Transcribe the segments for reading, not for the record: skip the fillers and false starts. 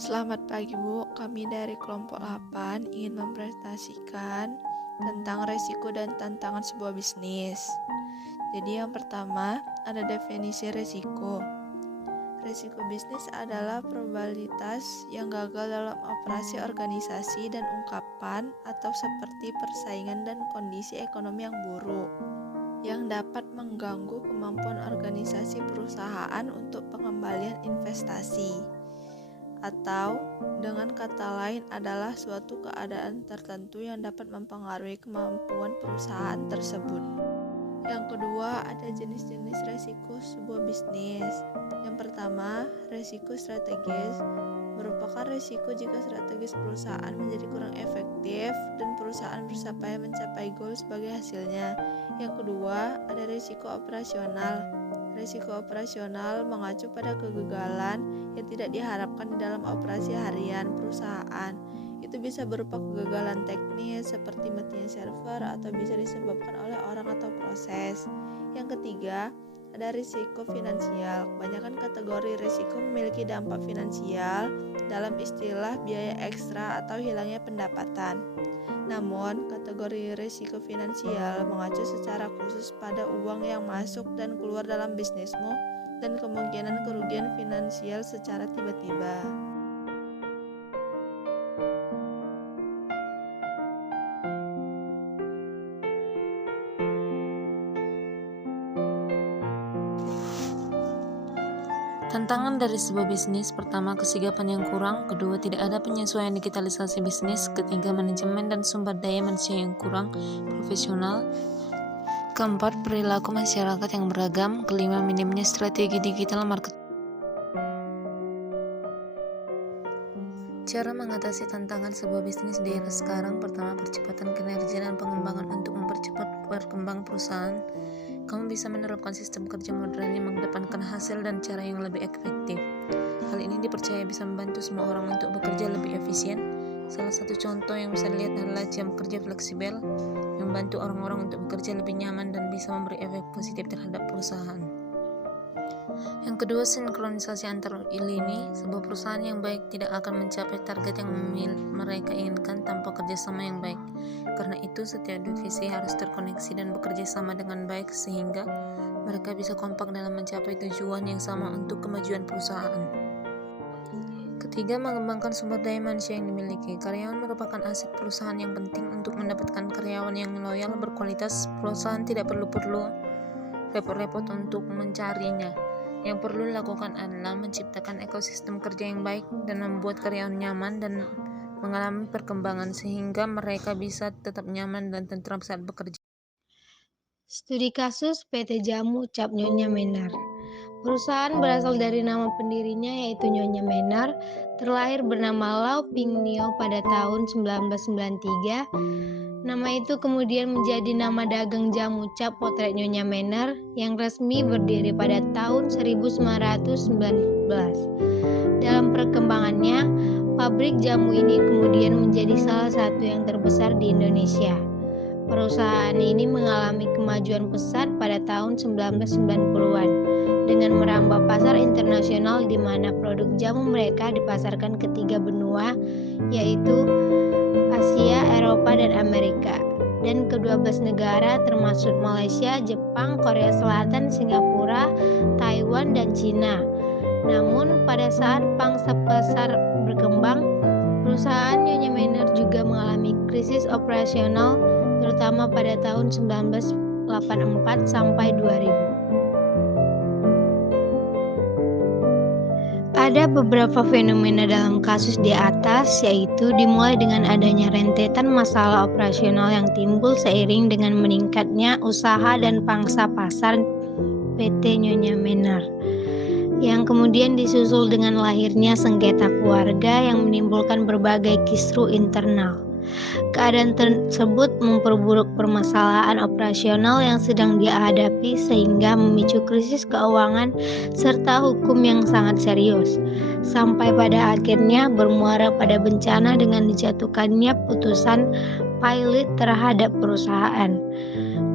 Selamat pagi Bu, kami dari kelompok 8 ingin mempresentasikan tentang resiko dan tantangan sebuah bisnis. Jadi yang pertama ada definisi resiko. Resiko bisnis adalah probabilitas yang gagal dalam operasi organisasi dan ungkapan atau seperti persaingan dan kondisi ekonomi yang buruk yang dapat mengganggu kemampuan organisasi perusahaan untuk pengembalian investasi. Atau dengan kata lain adalah suatu keadaan tertentu yang dapat mempengaruhi kemampuan perusahaan tersebut. Yang kedua, ada jenis-jenis resiko sebuah bisnis. Yang pertama, resiko strategis merupakan resiko jika strategis perusahaan menjadi kurang efektif dan perusahaan berupaya mencapai goal sebagai hasilnya. Yang kedua, ada resiko operasional. Risiko operasional mengacu pada kegagalan yang tidak diharapkan di dalam operasi harian perusahaan. Itu bisa berupa kegagalan teknis seperti matinya server atau bisa disebabkan oleh orang atau proses. Yang ketiga, ada risiko finansial. Kebanyakan kategori risiko memiliki dampak finansial dalam istilah biaya ekstra atau hilangnya pendapatan. Namun, kategori risiko finansial mengacu secara khusus pada uang yang masuk dan keluar dalam bisnismu dan kemungkinan kerugian finansial secara tiba-tiba. Tantangan dari sebuah bisnis, pertama kesigapan yang kurang, kedua tidak ada penyesuaian digitalisasi bisnis, ketiga manajemen dan sumber daya manusia yang kurang profesional, keempat perilaku masyarakat yang beragam, kelima minimnya strategi digital marketing. Cara mengatasi tantangan sebuah bisnis di era sekarang, pertama percepatan kinerja dan pengembangan. Untuk mempercepat perkembangan perusahaan, kamu bisa menerapkan sistem kerja modern yang mengedepankan hasil dan cara yang lebih efektif. Hal ini dipercaya bisa membantu semua orang untuk bekerja lebih efisien. Salah satu contoh yang bisa dilihat adalah jam kerja fleksibel yang membantu orang-orang untuk bekerja lebih nyaman dan bisa memberi efek positif terhadap perusahaan. Yang kedua, sinkronisasi antar lini. Sebuah perusahaan yang baik tidak akan mencapai target yang mereka inginkan tanpa kerjasama yang baik. Karena itu, setiap divisi harus terkoneksi dan bekerja sama dengan baik sehingga mereka bisa kompak dalam mencapai tujuan yang sama untuk kemajuan perusahaan. Ketiga, mengembangkan sumber daya manusia yang dimiliki. Karyawan merupakan aset perusahaan yang penting. Untuk mendapatkan karyawan yang loyal, berkualitas, perusahaan tidak perlu repot-repot untuk mencarinya. Yang perlu dilakukan adalah menciptakan ekosistem kerja yang baik dan membuat karyawan nyaman dan mengalami perkembangan sehingga mereka bisa tetap nyaman dan tentram saat bekerja. Studi kasus PT Jamu Cap Nyonya Menar. Perusahaan berasal dari nama pendirinya yaitu Nyonya Menar, terlahir bernama Lau Ping Nio pada tahun 1993. Nama itu kemudian menjadi nama dagang jamu cap potret Nyonya Menar yang resmi berdiri pada tahun 1919. Dalam perkembangannya, pabrik jamu ini kemudian menjadi salah satu yang terbesar di Indonesia. Perusahaan ini mengalami kemajuan pesat pada tahun 1990-an dengan merambah pasar internasional di mana produk jamu mereka dipasarkan ke 3 benua yaitu Asia, Eropa, dan Amerika, dan ke-12 negara termasuk Malaysia, Jepang, Korea Selatan, Singapura, Taiwan, dan Cina. Namun pada saat pangsa pasar berkembang, perusahaan Nyonya Menar juga mengalami krisis operasional terutama pada tahun 1984 sampai 2000. Ada beberapa fenomena dalam kasus di atas, yaitu dimulai dengan adanya rentetan masalah operasional yang timbul seiring dengan meningkatnya usaha dan pangsa pasar PT Nyonya Menar, yang kemudian disusul dengan lahirnya sengketa keluarga yang menimbulkan berbagai kisru internal. Keadaan tersebut memperburuk permasalahan operasional yang sedang dia hadapi sehingga memicu krisis keuangan serta hukum yang sangat serius, sampai pada akhirnya bermuara pada bencana dengan dijatuhkannya putusan pilot terhadap perusahaan.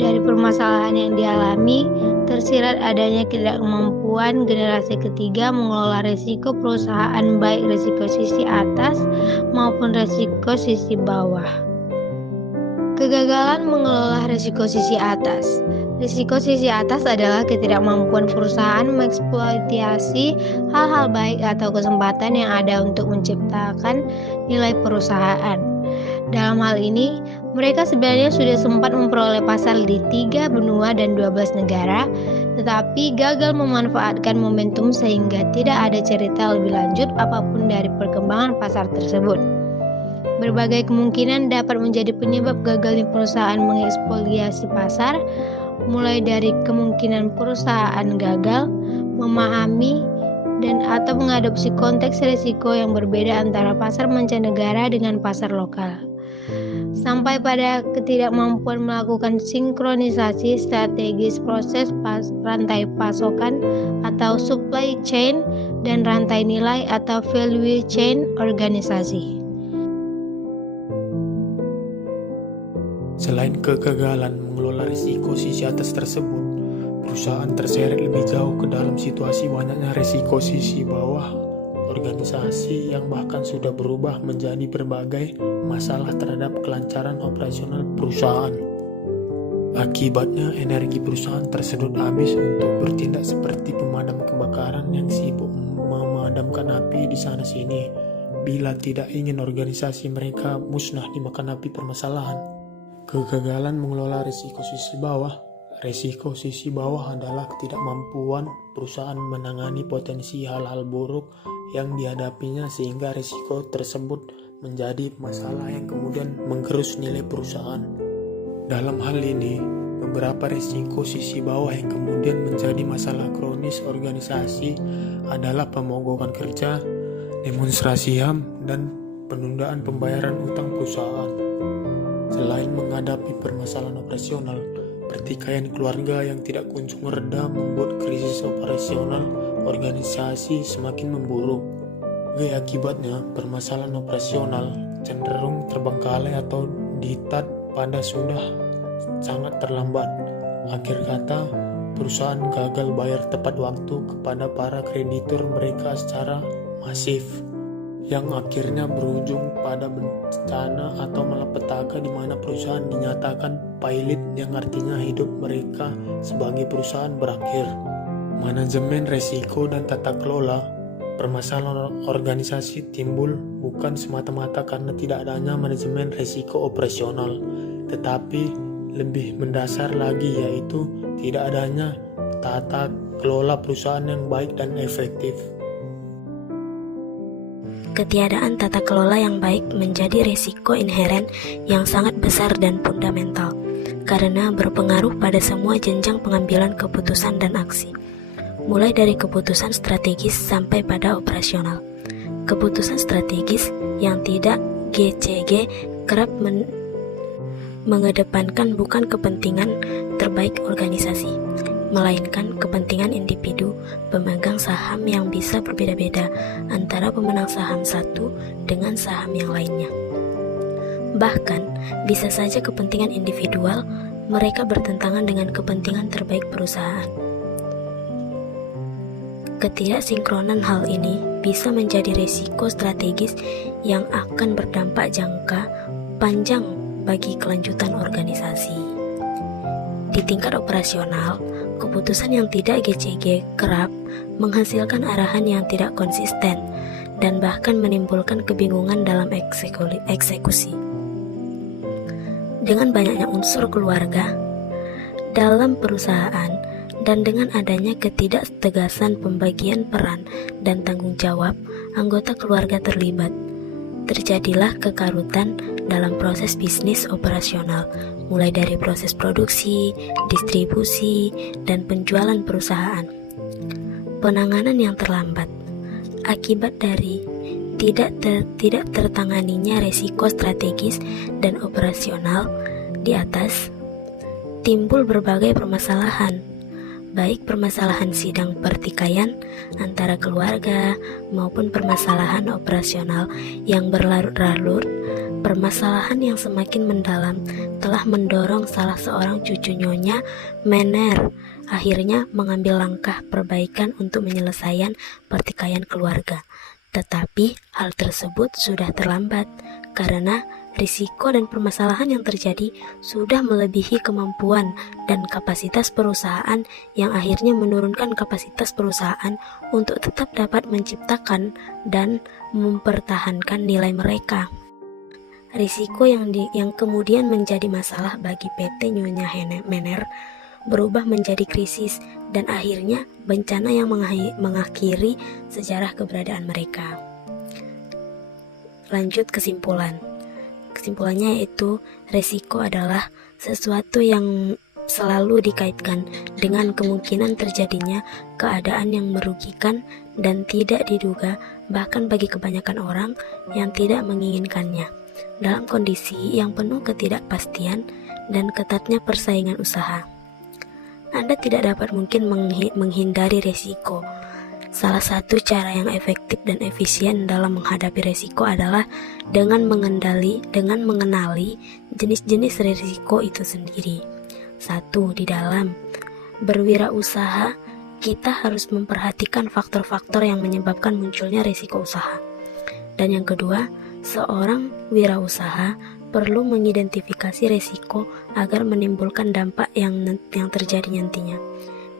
Dari permasalahan yang dialami, tersirat adanya ketidakmampuan generasi ketiga mengelola risiko perusahaan, baik risiko sisi atas maupun risiko sisi bawah. Kegagalan mengelola risiko sisi atas. Risiko sisi atas adalah ketidakmampuan perusahaan mengeksploitasi hal-hal baik atau kesempatan yang ada untuk menciptakan nilai perusahaan. Dalam hal ini, mereka sebenarnya sudah sempat memperoleh pasar di 3 benua dan 12 negara, tetapi gagal memanfaatkan momentum sehingga tidak ada cerita lebih lanjut apapun dari perkembangan pasar tersebut. Berbagai kemungkinan dapat menjadi penyebab gagalnya perusahaan mengeksplorasi pasar, mulai dari kemungkinan perusahaan gagal memahami dan atau mengadopsi konteks risiko yang berbeda antara pasar mancanegara dengan pasar lokal, sampai pada ketidakmampuan melakukan sinkronisasi strategis proses rantai pasokan atau supply chain dan rantai nilai atau value chain organisasi. Selain kegagalan mengelola risiko sisi atas tersebut, perusahaan terseret lebih jauh ke dalam situasi banyaknya risiko sisi bawah organisasi yang bahkan sudah berubah menjadi berbagai masalah terhadap kelancaran operasional perusahaan. Akibatnya, energi perusahaan tersedot habis untuk bertindak seperti pemadam kebakaran yang sibuk memadamkan api di sana-sini, bila tidak ingin organisasi mereka musnah dimakan api permasalahan. Kegagalan mengelola risiko sisi bawah. Risiko sisi bawah adalah ketidakmampuan perusahaan menangani potensi hal-hal buruk yang dihadapinya sehingga risiko tersebut menjadi masalah yang kemudian menggerus nilai perusahaan. Dalam hal ini, beberapa risiko sisi bawah yang kemudian menjadi masalah kronis organisasi adalah pemogokan kerja, demonstrasi HAM, dan penundaan pembayaran utang perusahaan. Selain menghadapi permasalahan operasional, pertikaian keluarga yang tidak kunjung reda membuat krisis operasional organisasi semakin memburuk. Akibatnya, permasalahan operasional cenderung terbengkalai atau ditat pada sudah sangat terlambat. Akhir kata, perusahaan gagal bayar tepat waktu kepada para kreditur mereka secara masif, yang akhirnya berujung pada bencana atau malapetaka di mana perusahaan dinyatakan pailit, yang artinya hidup mereka sebagai perusahaan berakhir. Manajemen resiko dan tata kelola. Permasalahan organisasi timbul bukan semata-mata karena tidak adanya manajemen resiko operasional, tetapi lebih mendasar lagi, yaitu tidak adanya tata kelola perusahaan yang baik dan efektif. Ketiadaan tata kelola yang baik menjadi risiko inheren yang sangat besar dan fundamental, karena berpengaruh pada semua jenjang pengambilan keputusan dan aksi, mulai dari keputusan strategis sampai pada operasional. Keputusan strategis yang tidak GCG kerap mengedepankan bukan kepentingan terbaik organisasi, melainkan kepentingan individu pemegang saham yang bisa berbeda-beda antara pemenang saham satu dengan saham yang lainnya. Bahkan, bisa saja kepentingan individual mereka bertentangan dengan kepentingan terbaik perusahaan. Ketidaksinkronan hal ini bisa menjadi risiko strategis yang akan berdampak jangka panjang bagi kelanjutan organisasi. Di tingkat operasional, keputusan yang tidak GCG kerap menghasilkan arahan yang tidak konsisten dan bahkan menimbulkan kebingungan dalam eksekusi. Dengan banyaknya unsur keluarga dalam perusahaan dan dengan adanya ketidaktegasan pembagian peran dan tanggung jawab anggota keluarga terlibat, terjadilah kekarutan dalam proses bisnis operasional, mulai dari proses produksi, distribusi, dan penjualan perusahaan. Penanganan yang terlambat akibat dari tidak tertanganinya risiko strategis dan operasional di atas, timbul berbagai permasalahan, baik permasalahan sidang pertikaian antara keluarga maupun permasalahan operasional yang berlarut-larut Permasalahan yang semakin mendalam telah mendorong salah seorang cucu Nyonya Mener akhirnya mengambil langkah perbaikan untuk menyelesaikan pertikaian keluarga. Tetapi hal tersebut sudah terlambat karena risiko dan permasalahan yang terjadi sudah melebihi kemampuan dan kapasitas perusahaan yang akhirnya menurunkan kapasitas perusahaan untuk tetap dapat menciptakan dan mempertahankan nilai mereka. Risiko yang kemudian menjadi masalah bagi PT Nyonya Mener berubah menjadi krisis dan akhirnya bencana yang mengakhiri sejarah keberadaan mereka. Lanjut kesimpulan. Kesimpulannya yaitu resiko adalah sesuatu yang selalu dikaitkan dengan kemungkinan terjadinya keadaan yang merugikan dan tidak diduga bahkan bagi kebanyakan orang yang tidak menginginkannya dalam kondisi yang penuh ketidakpastian dan ketatnya persaingan usaha. Anda tidak dapat mungkin menghindari resiko. Salah satu cara yang efektif dan efisien dalam menghadapi resiko adalah dengan mengenali jenis-jenis resiko itu sendiri. 1. Di dalam berwirausaha, kita harus memperhatikan faktor-faktor yang menyebabkan munculnya resiko usaha. Dan yang kedua, seorang wirausaha perlu mengidentifikasi resiko agar menimbulkan dampak yang terjadi nantinya.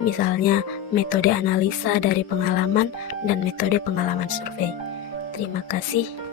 Misalnya, metode analisa dari pengalaman dan metode pengalaman survei. Terima kasih.